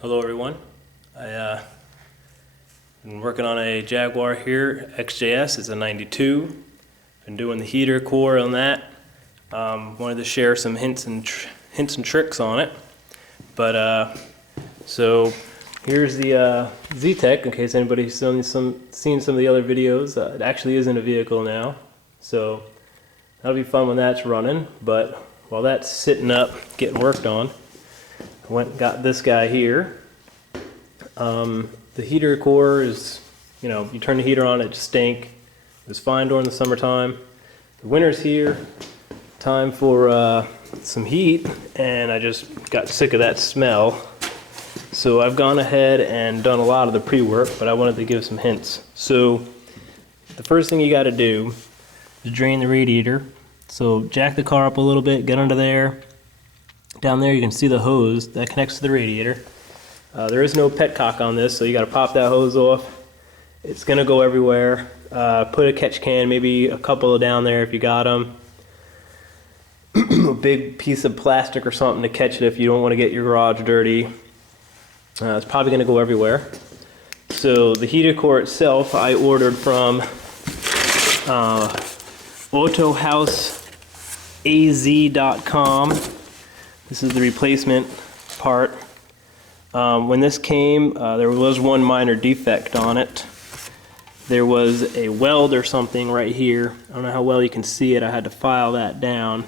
Hello everyone. I've been working on a Jaguar here, XJS. It's a 92. Been doing the heater core on that. Wanted to share some hints and tricks on it. But so here's the Z-Tech, in case anybody's seen some of the other videos. It actually is in a vehicle now, so that'll be fun when that's running. But while that's sitting up, getting worked on, I went and got this guy here. The heater core is, you turn the heater on, it stink. It was fine during the summertime. The winter's here, time for some heat, and I just got sick of that smell. So I've gone ahead and done a lot of the pre-work, but I wanted to give some hints. So the first thing you got to do is drain the radiator. So jack the car up a little bit, get under there. Down there you can see the hose that connects to the radiator. There is no petcock on this, so you got to pop that hose off. It's going to go everywhere. Put a catch can, maybe a couple down there if you got them. A big piece of plastic or something to catch it if you don't want to get your garage dirty. It's probably going to go everywhere. So the heater core itself I ordered from autohouseaz.com. This is the replacement part. When this came, there was one minor defect on it. There was a weld or something right here. I don't know how well you can see it. I had to file that down.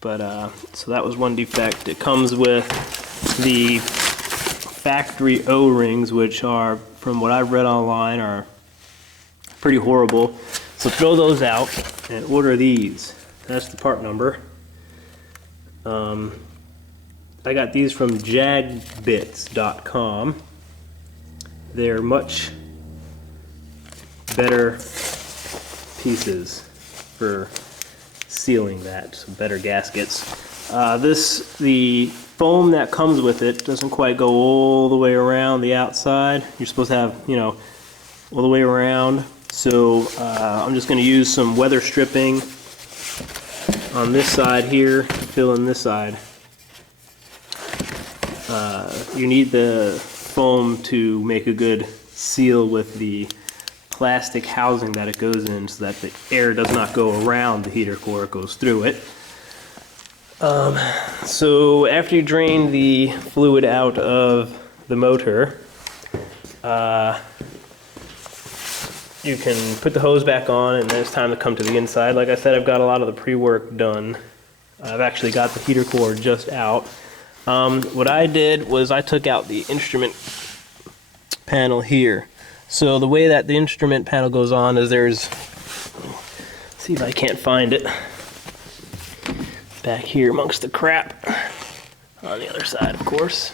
But so that was one defect. It comes with the factory O-rings, which are, from what I've read online, are pretty horrible. So throw those out and order these. That's the part number. I got these from jagbits.com. They're much better pieces for sealing that, some better gaskets. The foam that comes with it doesn't quite go all the way around the outside. You're supposed to have, all the way around. So I'm just going to use some weather stripping on this side here to fill in this side. You need the foam to make a good seal with the plastic housing that it goes in, so that the air does not go around the heater core, it goes through it. So after you drain the fluid out of the motor, you can put the hose back on, and then it's time to come to the inside. Like I said, I've got a lot of the pre-work done. I've actually got the heater core just out. What I did was I took out the instrument panel here. So the way that the instrument panel goes on is let's see if I can't find it, back here amongst the crap on the other side, of course.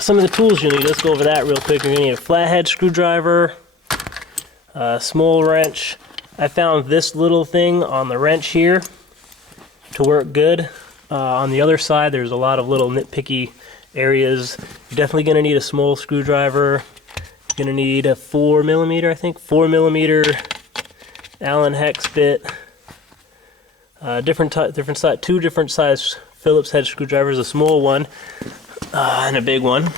Some of the tools you need, let's go over that real quick. You're going to need a flathead screwdriver, a small wrench. I found this little thing on the wrench here to work good. On the other side, there's a lot of little nitpicky areas. You're definitely going to need a small screwdriver. You're going to need a 4mm, I think, 4mm Allen hex bit. Two different size Phillips head screwdrivers, a small one and a big one.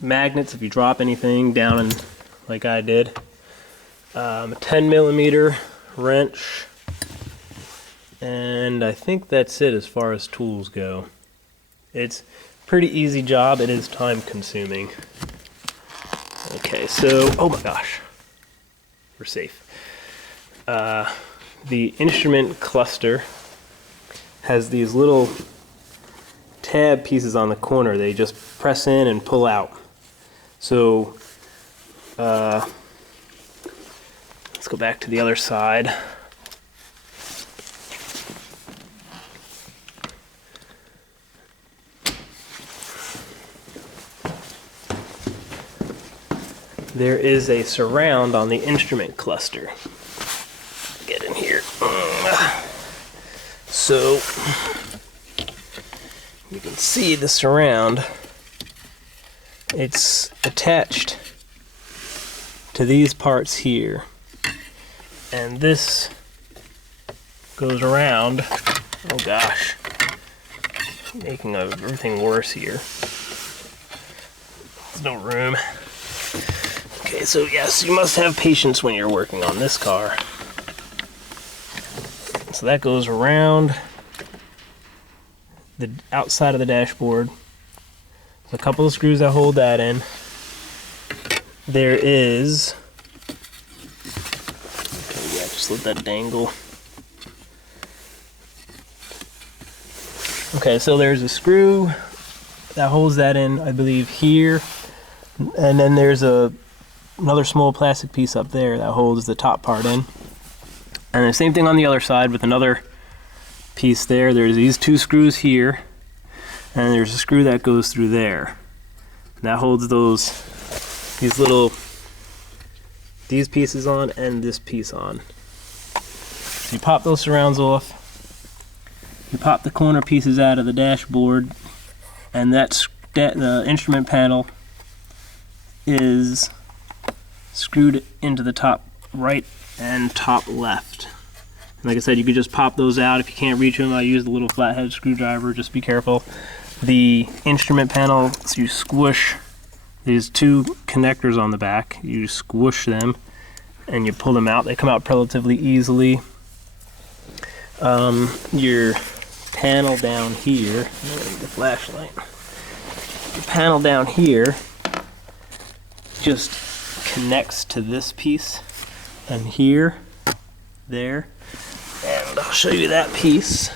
Magnets if you drop anything down like I did. A 10mm wrench, and I think that's it as far as tools go. It's a pretty easy job. It is time consuming. Okay, so oh my gosh, we're safe. The instrument cluster has these little tab pieces on the corner. They just press in and pull out. So let's go back to the other side. There is a surround on the instrument cluster. Get in here. So you can could see the surround, it's attached to these parts here, and this goes around. Oh gosh, making everything worse here. There's no room. Okay, so yes, you must have patience when you're working on this car. So that goes around the outside of the dashboard. There's a couple of screws that hold that in. There is, okay, yeah, just let that dangle. Okay, so there's a screw that holds that in, I believe, here. And then there's another small plastic piece up there that holds the top part in. And the same thing on the other side with another piece there. There's these two screws here, and there's a screw that goes through there. And that holds these pieces on and this piece on. So you pop those surrounds off. You pop the corner pieces out of the dashboard, and the instrument panel is screwed into the top right and top left. And like I said, you could just pop those out. If you can't reach them, I use the little flathead screwdriver. Just be careful. The instrument panel, so you squish these two connectors on the back. You squish them and you pull them out. They come out relatively easily. Your panel down here, the flashlight. The panel down here just connects to this piece, and here, there, and I'll show you that piece.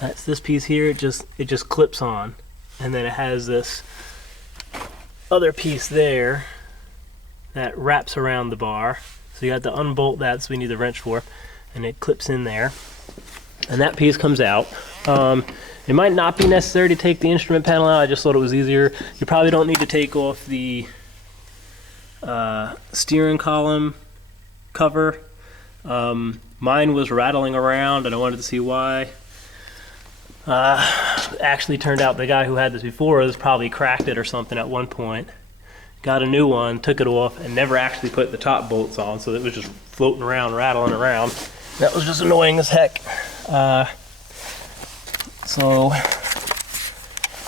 That's this piece here. It just clips on, and then it has this other piece there that wraps around the bar. So you have to unbolt that, so we need the wrench for, and it clips in there, and that piece comes out. It might not be necessary to take the instrument panel out. I just thought it was easier. You probably don't need to take off the steering column cover. Mine was rattling around, and I wanted to see why. Actually turned out the guy who had this before us probably cracked it or something at one point. Got a new one, took it off, and never actually put the top bolts on, so it was just floating around, rattling around. That was just annoying as heck. So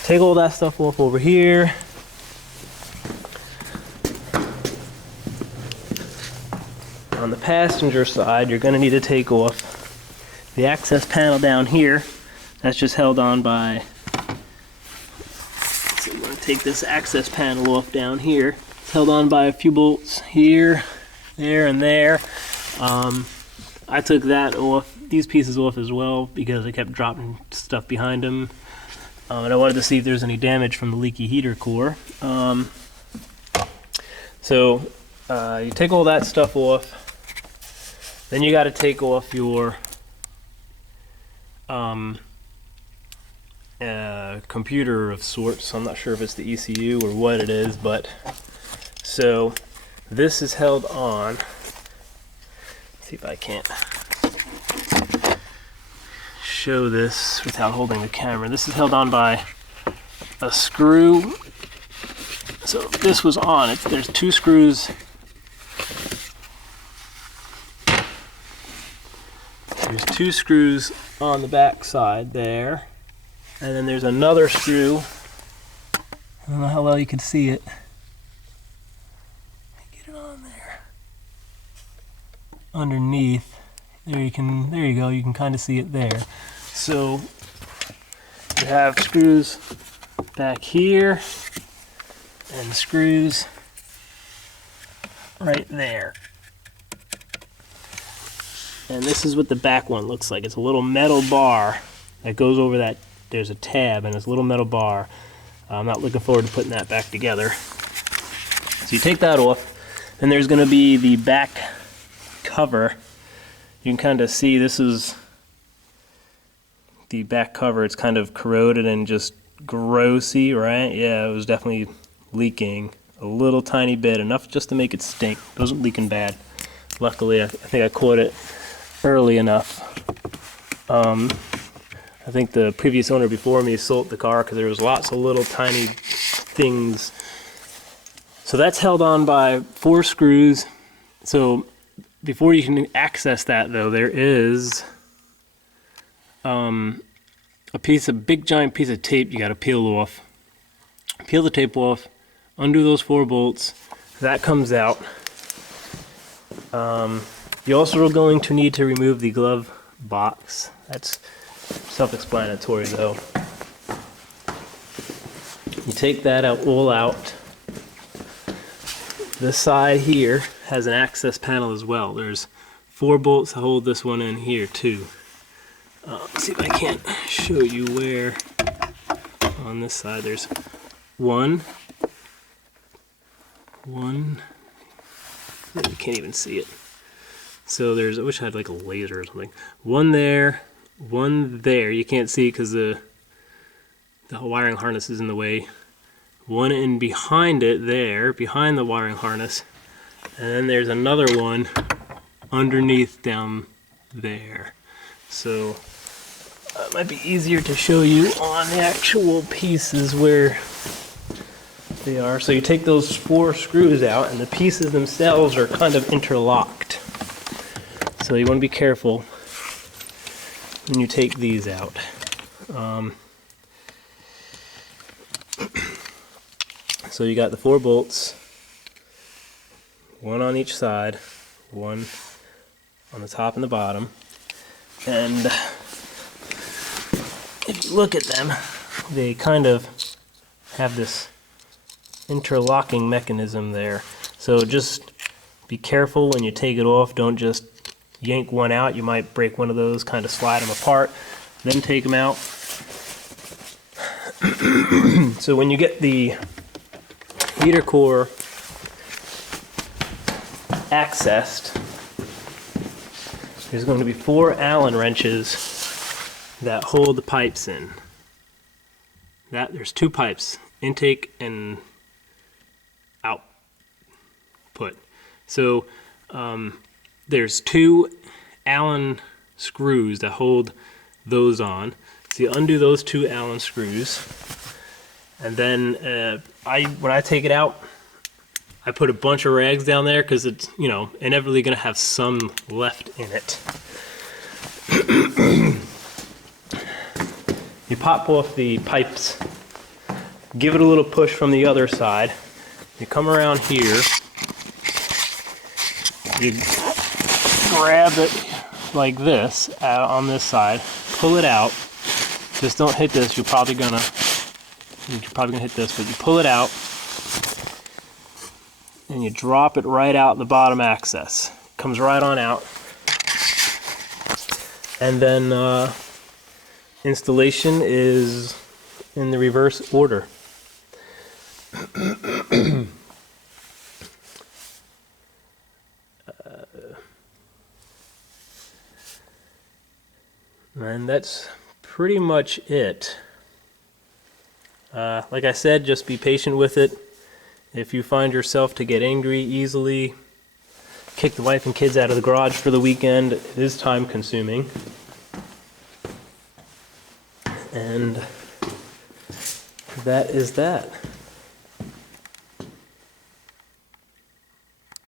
take all that stuff off over here. On the passenger side, you're going to need to take off the access panel down here. That's just held on by, so I'm going to take this access panel off down here. It's held on by a few bolts here, there, and there. I took that off, these pieces off as well, because I kept dropping stuff behind them. And I wanted to see if there's any damage from the leaky heater core. So you take all that stuff off. Then you got to take off your computer of sorts. I'm not sure if it's the ECU or what it is, but so this is held on. Let's see if I can't show this without holding the camera. This is held on by a screw. So this was on it. There's two screws. There's two screws on the back side there. And then there's another screw. I don't know how well you can see it. Get it on there. Underneath. There you go, you can kind of see it there. So you have screws back here and screws right there. And this is what the back one looks like. It's a little metal bar that goes over that. There's a tab and it's a little metal bar. I'm not looking forward to putting that back together. So you take that off, and there's going to be the back cover. You can kind of see this is the back cover. It's kind of corroded and just grossy, right? Yeah, it was definitely leaking a little tiny bit, enough just to make it stink. It wasn't leaking bad. Luckily, I think I caught it early enough. I think the previous owner before me sold the car because there was lots of little tiny things. So that's held on by 4 screws. So before you can access that though, there is a big giant piece of tape you got to peel off. Peel the tape off, undo those 4 bolts. That comes out. You also are going to need to remove the glove box. That's self-explanatory though. You take that all out. This side here has an access panel as well. There's 4 bolts to hold this one in here too. Let's see if I can't show you where. On this side there's one. You can't even see it. So there's, I wish I had like a laser or something. One there. You can't see it because the wiring harness is in the way. One in behind it there, behind the wiring harness. And then there's another one underneath down there. So it might be easier to show you on the actual pieces where they are. So you take those 4 screws out and the pieces themselves are kind of interlocked. So you want to be careful when you take these out. So you got the 4 bolts, one on each side, one on the top and the bottom. And if you look at them, they kind of have this interlocking mechanism there. So just be careful when you take it off. Don't just yank one out. You might break one of those, kind of slide them apart, then take them out. So when you get the heater core accessed, there's going to be 4 Allen wrenches that hold the pipes in. There's 2 pipes, intake and output. So there's 2 Allen screws that hold those on. So you undo those 2 Allen screws, and then when I take it out, I put a bunch of rags down there because it's, you know, inevitably going to have some left in it. You pop off the pipes, give it a little push from the other side. You come around here, you grab it like this on this side, pull it out. Just don't hit this. You're probably gonna hit this, but you pull it out and you drop it right out the bottom access. Comes right on out. And then installation is in the reverse order. And that's pretty much it. Like I said, just be patient with it. If you find yourself to get angry easily, kick the wife and kids out of the garage for the weekend. It is time consuming. And that is that.